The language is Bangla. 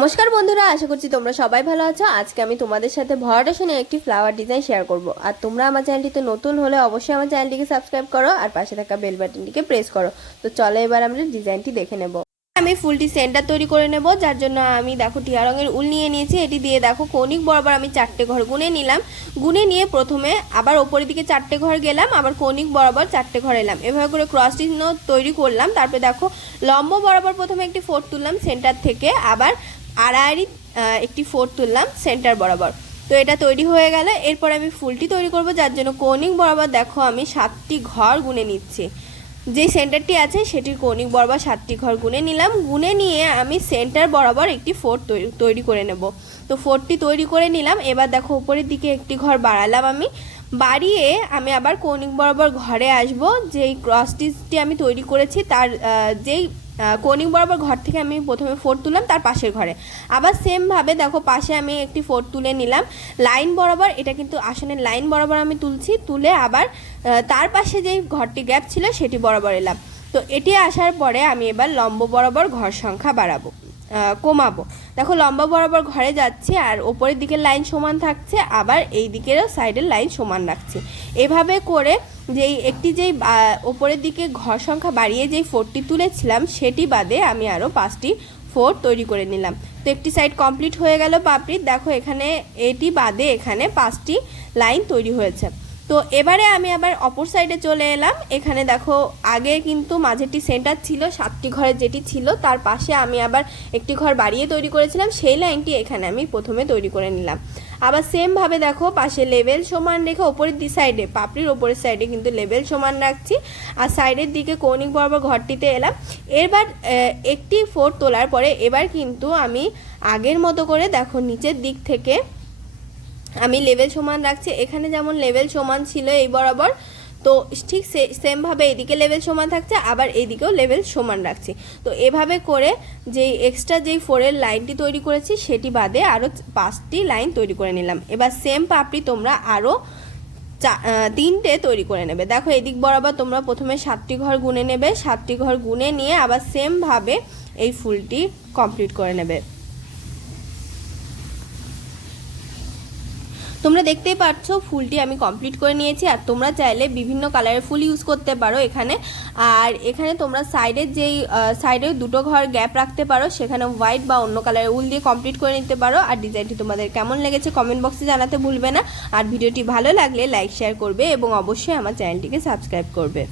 নমস্কার বন্ধুরা, আশা করছি তোমরা সবাই ভালো আছো। আজকে আমি তোমাদের সাথে ভরাট আসনে একটি ফ্লাওয়ার ডিজাইন শেয়ার করব। আর তোমরা আমার চ্যানেলটিতে নতুন হলে অবশ্যই আমার চ্যানেলটিকে সাবস্ক্রাইব করো আর পাশে থাকা বেল বাটনটিকে প্রেস করো। তো চলো এবার আমরা ডিজাইনটি দেখে নেব। আমি ফুলটি সেন্টার তৈরি করে নেব, যার জন্য আমি দেখো টিয়া রঙের উল নিয়ে নিয়েছি। এটি দিয়ে দেখো কৌণিক বরাবর আমি 4টে ঘর গুনে নিলাম। গুনে নিয়ে প্রথমে আবার ওপরের দিকে 4টে ঘর গেলাম, আবার কৌণিক বরাবর 4টে ঘর এলাম। এভাবে করে ক্রস চিহ্ন তৈরি করলাম। তারপরে দেখো লম্ব বরাবর প্রথমে একটি 4 তুললাম সেন্টার থেকে, আবার আড়াআড়ি একটি 4 তুললাম সেন্টার বরাবর। তো এটা তৈরি হয়ে গেল। এরপর আমি ফুলটি তৈরি করব, যার জন্য কৌণিক বরাবর দেখো আমি 7টি ঘর গুনে নিচ্ছি। যে সেন্টারটি আছে সেটির কৌণিক বরাবর 7টি ঘর গুনে নিলাম। গুনে নিয়ে আমি সেন্টার বরাবর একটি 4 তৈরি করে নেব। তো 4টি তৈরি করে নিলাম। এবার দেখো উপরের দিকে একটি ঘর বাড়ালাম। আমি বাড়িয়ে আমি আবার কৌণিক বরাবর ঘরে আসব। যেই ক্রস স্টিচটি আমি তৈরি করেছি তার যেই কৌণিক বরাবর ঘর থেকে আমি প্রথমে 4 তুললাম, তার পাশের ঘরে আবার সেমভাবে দেখো পাশে আমি একটি 4 তুলে নিলাম লাইন বরাবর। এটা কিন্তু আসনের লাইন বরাবর আমি তুলছি, তুলে আবার তার পাশে যেই ঘরটি গ্যাপ ছিল সেটি বরাবর এলাম। তো এটি আসার পরে আমি এবার লম্ব বরাবর ঘর সংখ্যা কমাবো। দেখো লম্বা বরাবর ঘরে যাচ্ছি আর ওপরের দিকের লাইন সমান থাকছে, আবার এই দিকেরও সাইডের লাইন সমান রাখছি। এভাবে করে যেই ওপরের দিকে ঘর সংখ্যা বাড়িয়ে যেই 4টি তুলেছিলাম সেটি বাদে আমি আরও 5টি 4 তৈরি করে নিলাম। তো একটি সাইড কমপ্লিট হয়ে গেল পাপড়ির। দেখো এখানে এটি বাদে এখানে 5টি লাইন তৈরি হয়েছে। তো এবারে আমি আবার অপর সাইডে চলে এলাম। এখানে দেখো আগে কিন্তু মাঝেরটি সেন্টার ছিল, 7টি ঘরের যেটি ছিল তার পাশে আমি আবার একটি ঘর বাড়িয়ে তৈরি করেছিলাম, সেই লাইনটি এখানে আমি প্রথমে তৈরি করে নিলাম। আবার সেমভাবে দেখো পাশে লেভেল সমান রেখে ওপরের সাইডে পাপড়ির ওপরের সাইডে কিন্তু লেভেল সমান রাখছি, আর সাইডের দিকে কৌণিক বরাবর ঘরটিতে এলাম। এবার একটি 4 তোলার পরে এবার কিন্তু আমি আগের মতো করে দেখো নিচের দিক থেকে আমি লেভেল সমান রাখছি। এখানে যেমন লেভেল সমান ছিল এই বরাবর, তো ঠিক সেমভাবে এদিকে লেভেল সমান থাকছে, আবার এইদিকেও লেভেল সমান রাখছি। তো এভাবে করে যেই এক্সট্রা যেই 4-এর লাইনটি তৈরি করেছি সেটি বাদে আরও 5টি লাইন তৈরি করে নিলাম। এবার সেম পাপড়ি তোমরা আরও 3টে তৈরি করে নেবে। দেখো এদিক বরাবর তোমরা প্রথমে 7টি ঘর গুনে নেবে, 7টি ঘর গুনে নিয়ে আবার সেমভাবে এই ফুলটি কমপ্লিট করে নেবে। তোমরা দেখতেই পাচ্ছ ফুলটি আমি কমপ্লিট করে নিয়েছি। আর তোমরা চাইলে বিভিন্ন কালারের ফুল ইউজ করতে পারো এখানে। আর এখানে তোমরা সাইডে 2টো ঘর গ্যাপ রাখতে পারো, সেখানে হোয়াইট বা অন্য কালারের উল দিয়ে কমপ্লিট করে নিতে পারো। আর ডিজাইনটি তোমাদের কেমন লেগেছে কমেন্ট বক্সে জানাতে ভুলবে না। আর ভিডিওটি ভালো লাগলে লাইক শেয়ার করবে এবং অবশ্যই আমার চ্যানেলটিকে সাবস্ক্রাইব করবে।